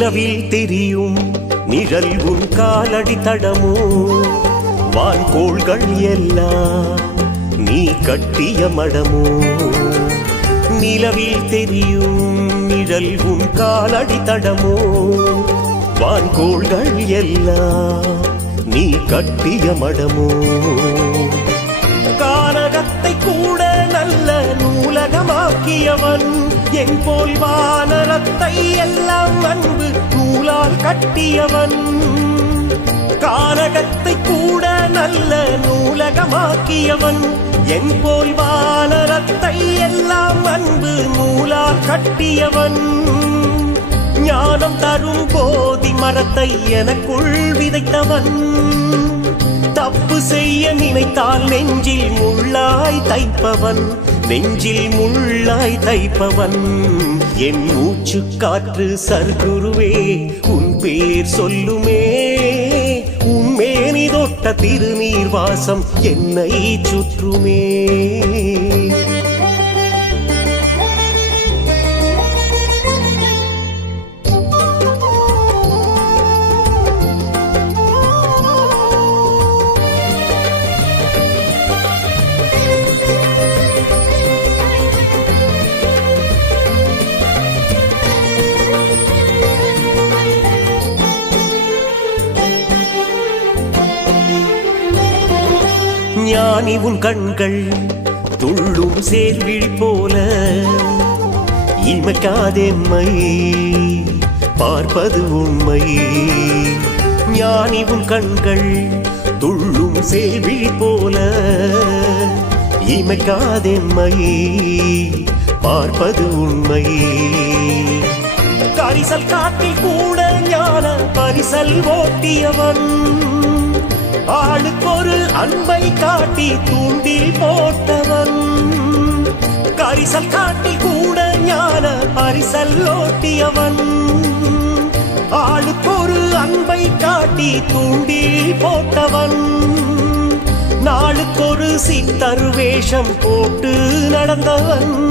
நிலவில் தெரியும் நிழல் உன் காலடி தடமோ? வான்கோள்கள் எல்லாம் நீ கட்டிய மடமோ? நிலவில் தெரியும் நிழல் உன் காலடி தடமோ? வான்கோள்கள் எல்லாம் நீ கட்டிய மடமோ? கானகத்தை கூட நல்ல நூலகமாக்கியவன் என் போல் வானரத்தை எல்லாம் அன்பு நூலால் கட்டியவன். கானகத்தை கூட நல்ல நூலகமாக்கியவன். என் போல் வானரத்தை எல்லாம் அன்பு நூலால் கட்டியவன். ஞானம் தரும் போதி மரத்தை எனக்குள் விதைத்தவன். தப்பு செய்ய நினைத்தால் நெஞ்சில் முள்ளாய் தைப்பவன். நெஞ்சில் முள்ளாய் தைப்பவன். என் மூச்சு காற்று சர்க்குருவே உன் பேர் சொல்லுமே. உன் தொட்ட திருநீர் வாசம் என்னை சுற்றுமே. ஞானி உன் கண்கள் துள்ளும் சேர்விழி போல. இமைக்காதெம்மை பார்ப்பது உண்மை. ஞானி உன் கண்கள் துள்ளும் சேர்விழி போல. இமைக்காதெம்மை பார்ப்பது உண்மை. கரிசல் காட்டில் கூட ஞான பரிசல் ஓட்டியவன். ஆளுக்கொரு அன்பை காட்டி தூண்டில் போட்டவன். கரிசல் காட்டி கூட ஞான பரிசல் ஓட்டியவன். ஆளுக்கொரு அன்பை காட்டி தூண்டில் போட்டவன். நாளுக்கொரு சித்தர் வேஷம் போட்டு நடந்தவன்.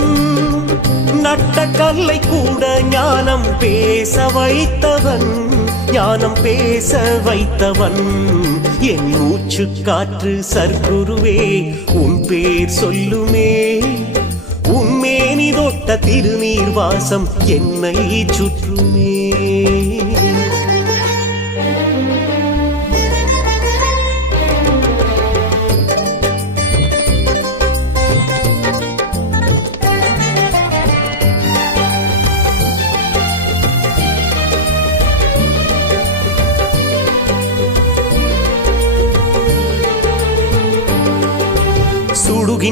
நட்ட கல்லை கூட ஞானம் பேச வைத்தவன். ஞானம் பேச வைத்தவன். என் மூச்சு காற்று சர்க்குருவே உன் பேர் சொல்லுமே. உம்மேனி தொட்ட திருநீர் வாசம் என்னை சுற்றுமே.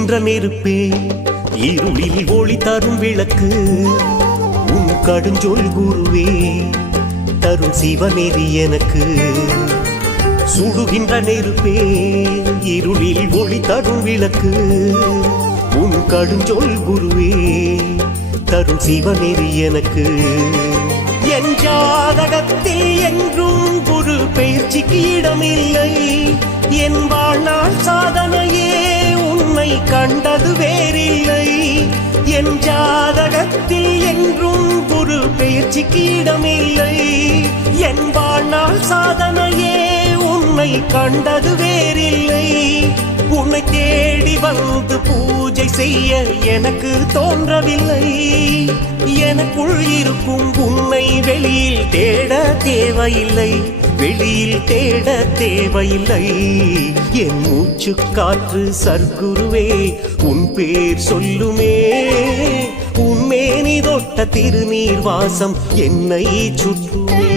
சுடுகின்ற நெருப்பே இருளில் ஒளி தரும் விளக்கு உன் கடுஞ்சொல் குருவே தரும் சிவநெறி எனக்கு சுடுகின்ற நெருப்பே. இருளில் ஒளி தரும் விளக்கு உன் கடுஞ்சொல் குருவே தரும் சிவநெறி எனக்கு என் ஜாதகத்தில் என்றும் குரு பயிற்சிக்கு இடமில்லை. என் வாழ்நாள் சாதனையே உன்னை கண்டது வேறில்லை. என் ஜாதகத்தில் என்றும் குரு பெயர் இடமில்லை. என் வாழ்நாள் சாதனையே உன்னை கண்டது வேறில்லை. உன்னை தேடி வந்து பூஜை செய்ய எனக்கு தோன்றவில்லை. எனக்குள் இருக்கும் உன்னை வெளியில் தேட தேவையில்லை. வெளியில் தேட தேவையில்லை. என் மூச்சு காற்று சர்க்குருவே உன் பேர் சொல்லுமே. உன் மேனி தொட்ட திருநீர் வாசம் என்னை சுற்றுமே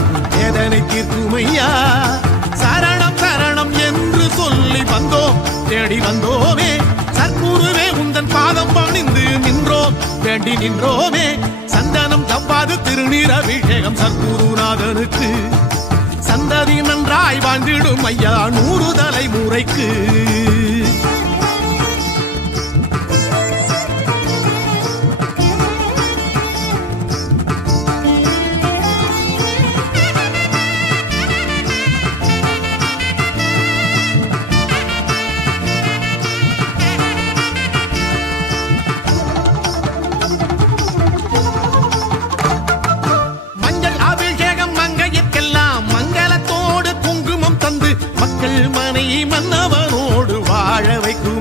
வேதனை தீர்க்கும் சரணம் சரணம் என்று சொல்லி வந்தோம். தேடி வந்தோமே. சற்குருவே உந்தன் பாதம் பணிந்து நின்றோம். வேண்டி நின்றோமே. சந்தனம் தப்பாது திருநீர் அபிஷேகம் சற்குருநாதனுக்கு சந்ததி நன்றாய் வாழ்ந்திடும் ஐயா நூறு தலைமுறைக்கு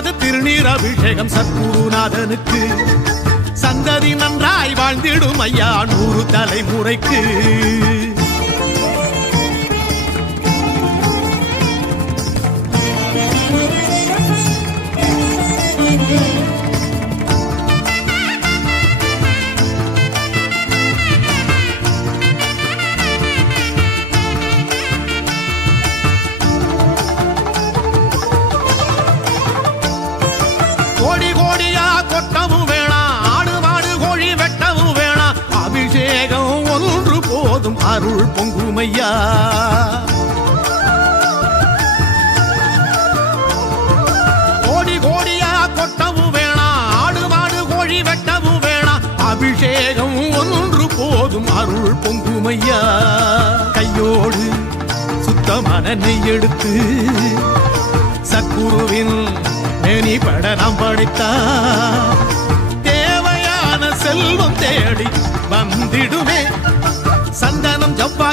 ஜவ்வாது திருநீர் அபிஷேகம் சத்குருநாதனுக்கு. சந்ததி நன்றாய் வாழ்ந்திடும் ஐயா நூறு தலைமுறைக்கு. அருள் பொங்குமையா? கோடி கோடியா கொட்டவும் வேணாம் ஆடு மாடு கோழி வெட்டவும் வேணாம் அபிஷேகம் ஒன்று போதும் அருள் பொங்குமையா? கையோடு சுத்தமான நெய் எடுத்து சக்குருவின் மேனி பட நாம் படைத்தா.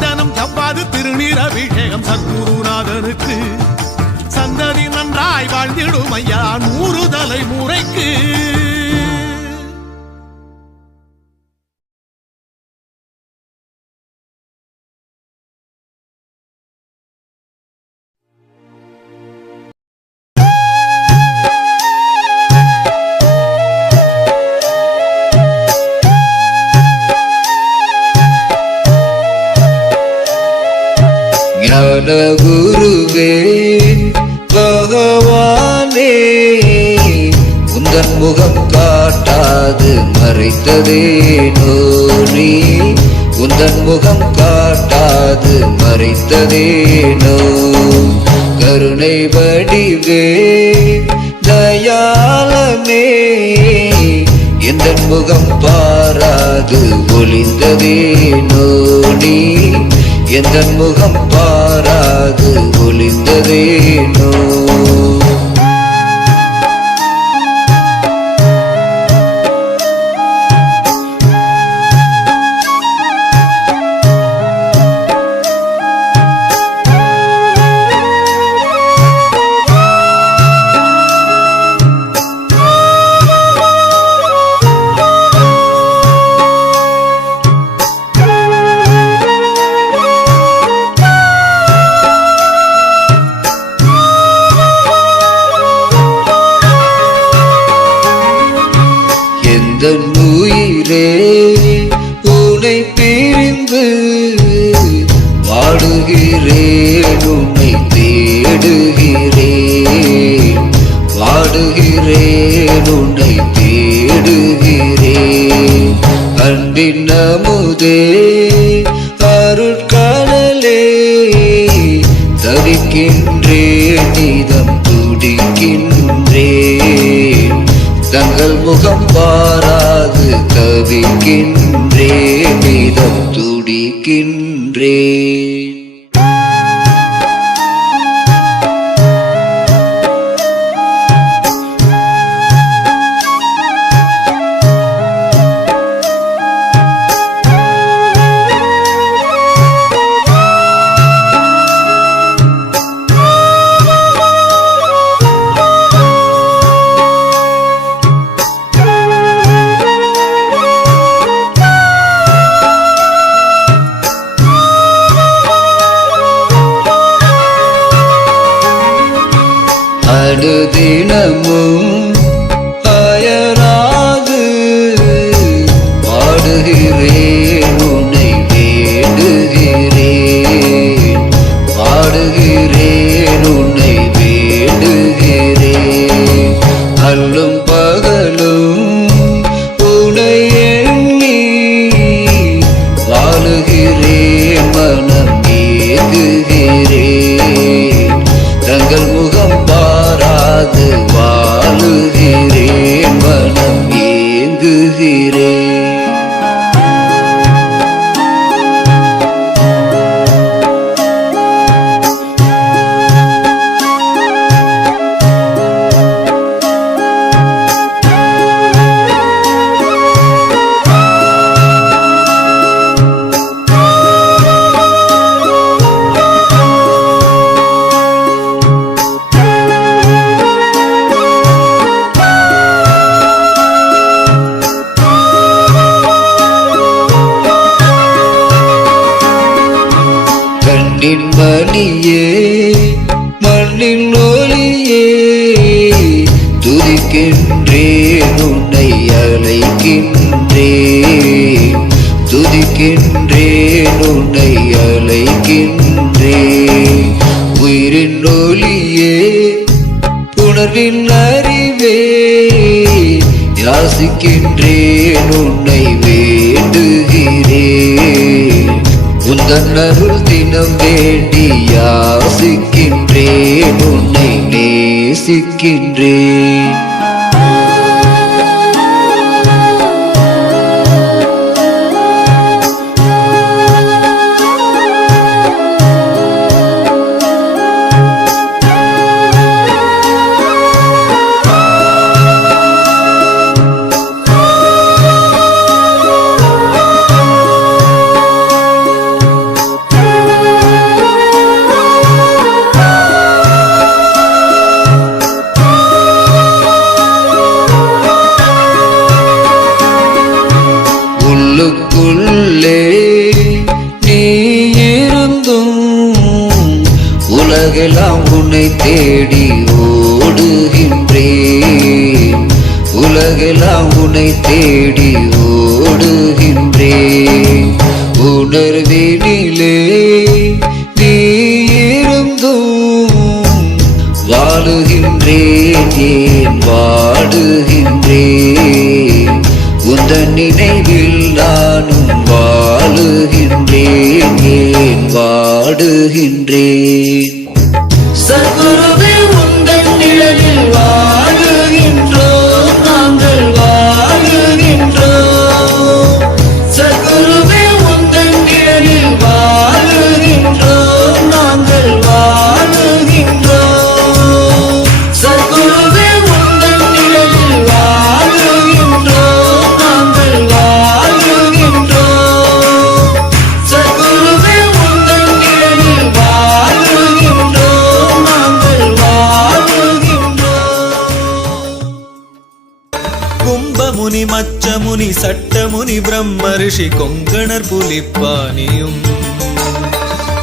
சந்தனம் ஜவ்வாது திருநீர் அபிஷேகம் சத்குருநாதனுக்கு. சந்ததி நன்றாய் வாழ்ந்திடும் ஐயா நூறு தலைமுறைக்கு மறைத்ததேனோ கருணை வடிவே தயாலமே எந்த முகம் பாராது ஒளிந்ததேனோ? நீ எந்த முகம் பாராது ஒளிந்ததேனோ? தவிக்கின்றேன் நீதம் துடிக்கின்றேன் தங்கள் முகம் பாராது தவிக்கின்றேன் நீதம் துடிக்கின்றேன். உணர்வில் அறிவே. யாசிக்கின்றேன் உன்னை வேண்டுகிறேன். உந்தன் அருள் தினம் வேண்டி யாசிக்கின்றேன். உன்னை நேசிக்கின்றேன். உன்னை தேடி ஓடுகின்றேன். உலகெல்லாம் உன்னை தேடி ஓடுகின்றேன். உணர்வினிலே நீ இருந்தும் வாழுகின்றேன் ஏன் வாடுகின்றேன். உந்தன் நினைவில் நானும் வாழுகின்றேன் ஏன் வாடுகின்றேன். மச்சமுனி சட்டமுனி பிரம்ம ரிஷி கொங்கணர் புலிப்பானியும்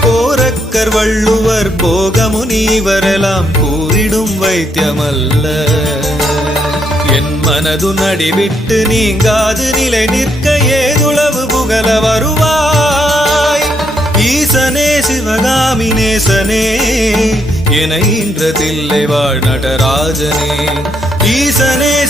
கோரக்கர் வள்ளுவர் போகமுனி இவரெல்லாம் கூறிடும் வைத்தியமல்ல. என் மனது நடிவிட்டு நீங்காது நிலை நிற்க ஏதுளவு புகழ வருவாய். ஈசனே சிவகாமி நேசனே என இன்றதில்லை வாழ் நடராஜனே. ஈசனே